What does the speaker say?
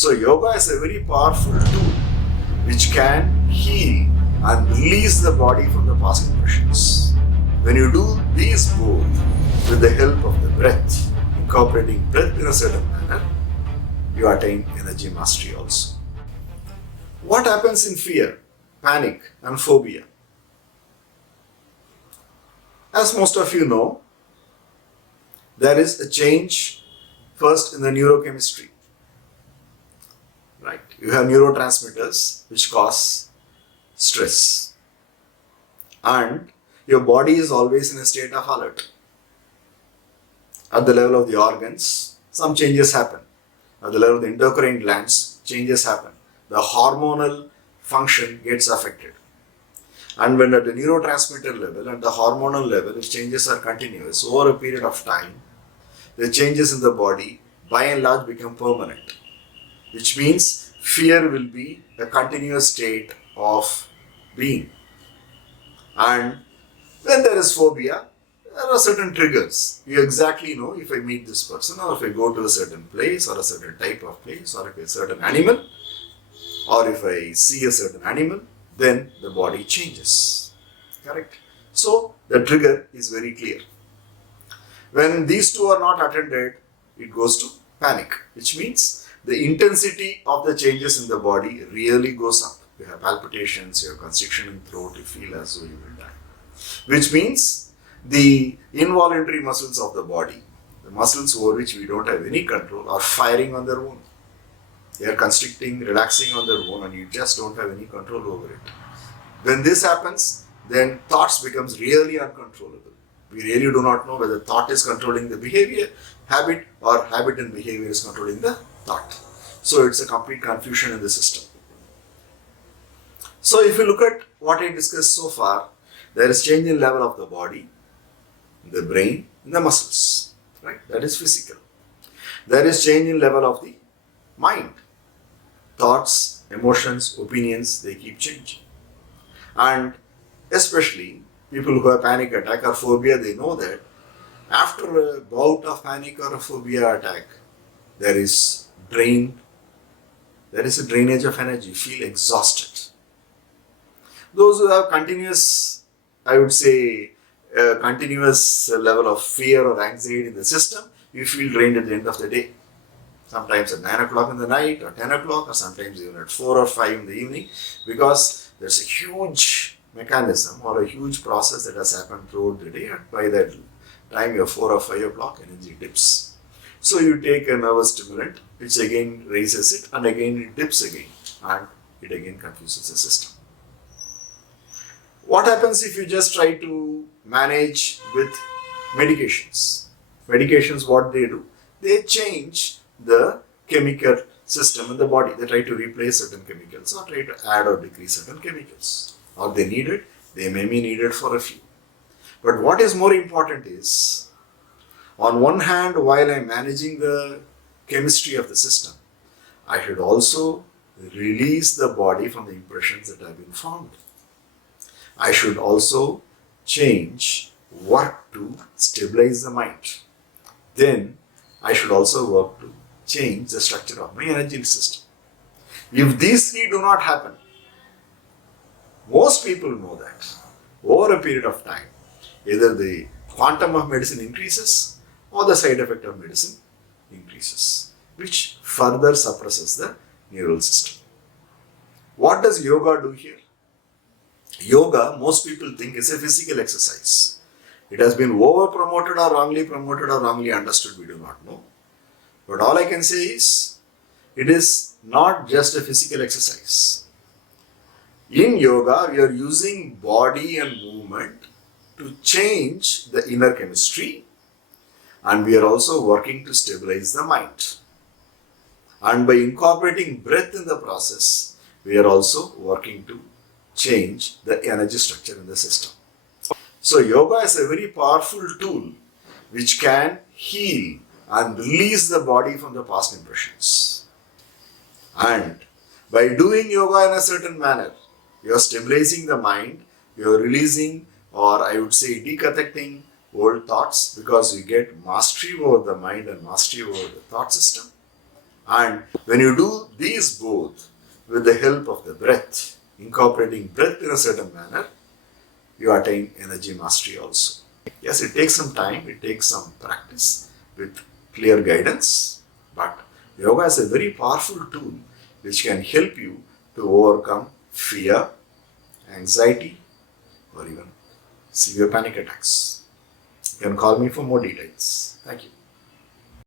So yoga is a very powerful tool which can heal and release the body from the past impressions. When you do these both with the help of the breath, incorporating breath in a certain manner, you attain energy mastery also. What happens in fear, panic, and phobia? As most of you know, there is a change first in the neurochemistry. Right? You have neurotransmitters which cause stress. And your body is always in a state of alert. At the level of the organs, some changes happen. At the level of the endocrine glands, changes happen. The hormonal function gets affected. And when at the neurotransmitter level and the hormonal level, if changes are continuous over a period of time, the changes in the body by and large become permanent. Which means fear will be a continuous state of being. And when there is phobia, there are certain triggers. You exactly know if I meet this person, or if I go to a certain place, or a certain type of place, or if a certain animal, or if I see a certain animal, then the body changes. Correct? So the trigger is very clear. When these two are not attended, it goes to panic, which means the intensity of the changes in the body really goes up. You have palpitations, you have constriction in throat, you feel as though you will die. Which means the involuntary muscles of the body, the muscles over which we don't have any control, are firing on their own. They are constricting, relaxing on their own, and you just don't have any control over it. When this happens, then thoughts becomes really uncontrollable. We really do not know whether thought is controlling the behavior, habit, or habit and behavior is controlling the thought. So it's a complete confusion in the system. So if you look at what I discussed so far, there is change in level of the body, the brain, and the muscles. Right? That is physical. There is change in level of the mind. Thoughts, emotions, opinions, they keep changing. And especially people who have panic attack or phobia, they know that after a bout of panic or a phobia attack, there is a drainage of energy. You feel exhausted. Those who have continuous, I would say, continuous level of fear or anxiety in the system, you feel drained at the end of the day. Sometimes at 9 o'clock in the night, or 10 o'clock, or sometimes even at 4 or 5 in the evening, because there's a huge mechanism or a huge process that has happened throughout the day, and by that time you're 4 or 5 o'clock, energy dips. So you take a nervous stimulant, which again raises it, and again it dips again, and it again confuses the system. What happens if you just try to manage with medications? Medications, what they do? They change the chemical system in the body. They try to replace certain chemicals or try to add or decrease certain chemicals. Or they need it, they may be needed for a few. But what is more important is, on one hand, while I'm managing the chemistry of the system, I should also release the body from the impressions that have been formed. I should also work to stabilize the mind. Then I should also work to change the structure of my energy system. If these three do not happen, most people know that over a period of time, either the quantum of medicine increases or the side effect of medicine increases, which further suppresses the neural system. What does yoga do here? Yoga, most people think, is a physical exercise. It has been over-promoted or wrongly understood, we do not know. But all I can say is, it is not just a physical exercise. In yoga, we are using body and movement to change the inner chemistry, and we are also working to stabilize the mind. And by incorporating breath in the process, we are also working to change the energy structure in the system. So yoga is a very powerful tool which can heal and release the body from the past impressions. And by doing yoga in a certain manner, you are stabilizing the mind, you are releasing, or I would say decathecting old thoughts, because you get mastery over the mind and mastery over the thought system. And when you do these both with the help of the breath, incorporating breath in a certain manner, you attain energy mastery also. Yes, it takes some time, it takes some practice with clear guidance, but yoga is a very powerful tool which can help you to overcome fear, anxiety, or even severe panic attacks. You can call me for more details. Thank you.